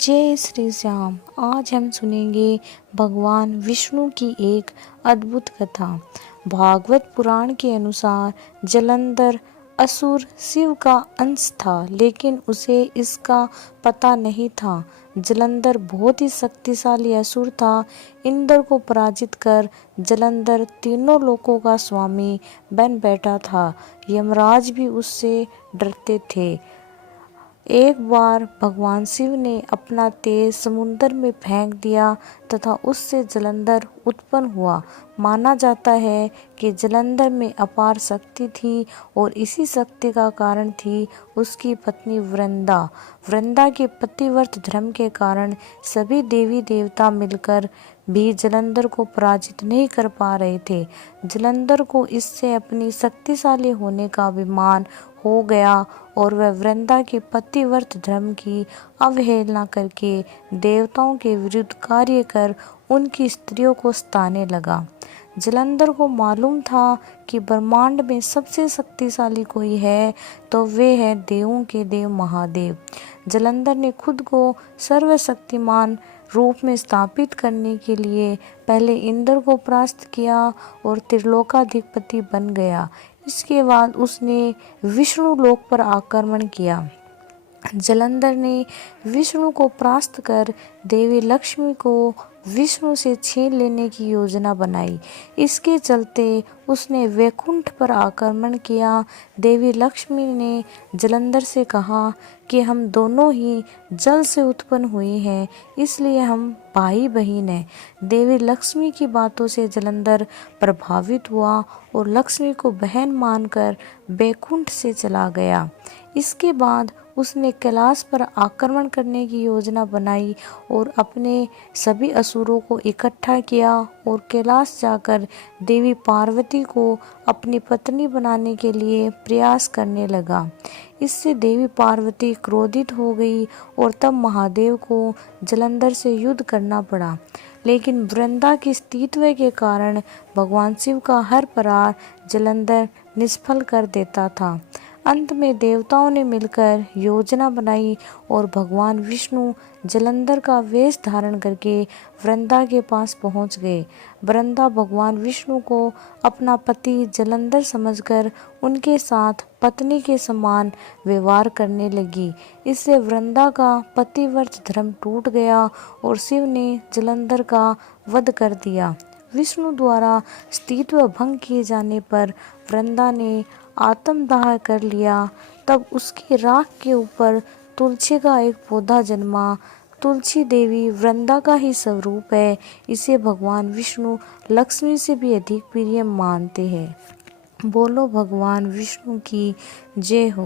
जय श्री श्याम। आज हम सुनेंगे भगवान विष्णु की एक अद्भुत कथा। भागवत पुराण के अनुसार जलंधर असुर शिव का अंश था, लेकिन उसे इसका पता नहीं था। जलंधर बहुत ही शक्तिशाली असुर था। इंद्र को पराजित कर जलंधर तीनों लोकों का स्वामी बन बैठा था। यमराज भी उससे डरते थे। एक बार भगवान शिव ने अपना तेज समुद्र में फेंक दिया तथा उससे जलंधर उत्पन्न हुआ। माना जाता है कि जलंधर में अपार शक्ति थी और इसी शक्ति का कारण थी उसकी पत्नी वृंदा। वृंदा के पतिव्रत धर्म के कारण सभी देवी देवता मिलकर भी जलंधर को पराजित नहीं कर पा रहे थे। जलंधर को इससे अपनी शक्तिशाली होने का अभिमान हो गया और वह वृंदा के पतिव्रत धर्म की अवहेलना करके देवताओं के विरुद्ध कार्य कर उनकी स्त्रियों को सताने लगा। जलंधर को मालूम था कि ब्रह्मांड में सबसे शक्तिशाली कोई है तो वे है देवों के देव महादेव। जलंधर ने खुद को सर्वशक्तिमान रूप में स्थापित करने के लिए पहले इंद्र को परास्त किया और त्रिलोकाधिपति बन गया। इसके बाद उसने विष्णु लोक पर आक्रमण किया। जलंधर ने विष्णु को परास्त कर देवी लक्ष्मी को विष्णु से छीन लेने की योजना बनाई। इसके चलते उसने वैकुंठ पर आक्रमण किया। देवी लक्ष्मी ने जलंधर से कहा कि हम दोनों ही जल से उत्पन्न हुए हैं, इसलिए हम भाई बहन हैं। देवी लक्ष्मी की बातों से जलंधर प्रभावित हुआ और लक्ष्मी को बहन मानकर वैकुंठ से चला गया। इसके बाद उसने कैलाश पर आक्रमण करने की योजना बनाई और अपने सभी असुरों को इकट्ठा किया और कैलाश जाकर देवी पार्वती को अपनी पत्नी बनाने के लिए प्रयास करने लगा। इससे देवी पार्वती क्रोधित हो गई और तब महादेव को जलंधर से युद्ध करना पड़ा। लेकिन वृंदा के अस्तित्व के कारण भगवान शिव का हर प्रहार जलंधर निष्फल कर देता था। अंत में देवताओं ने मिलकर योजना बनाई और भगवान विष्णु जलंधर का वेश धारण करके वृंदा के पास पहुंच गए। वृंदा भगवान विष्णु को अपना पति जलंधर समझकर उनके साथ पत्नी के समान व्यवहार करने लगी। इससे वृंदा का पतिव्रत धर्म टूट गया और शिव ने जलंधर का वध कर दिया। विष्णु द्वारा अस्तित्व भंग किए जाने पर वृंदा ने आत्मदाह कर लिया। तब उसकी राख के ऊपर तुलसी का एक पौधा जन्मा। तुलसी देवी वृंदा का ही स्वरूप है। इसे भगवान विष्णु लक्ष्मी से भी अधिक प्रिय मानते हैं। बोलो भगवान विष्णु की जय हो।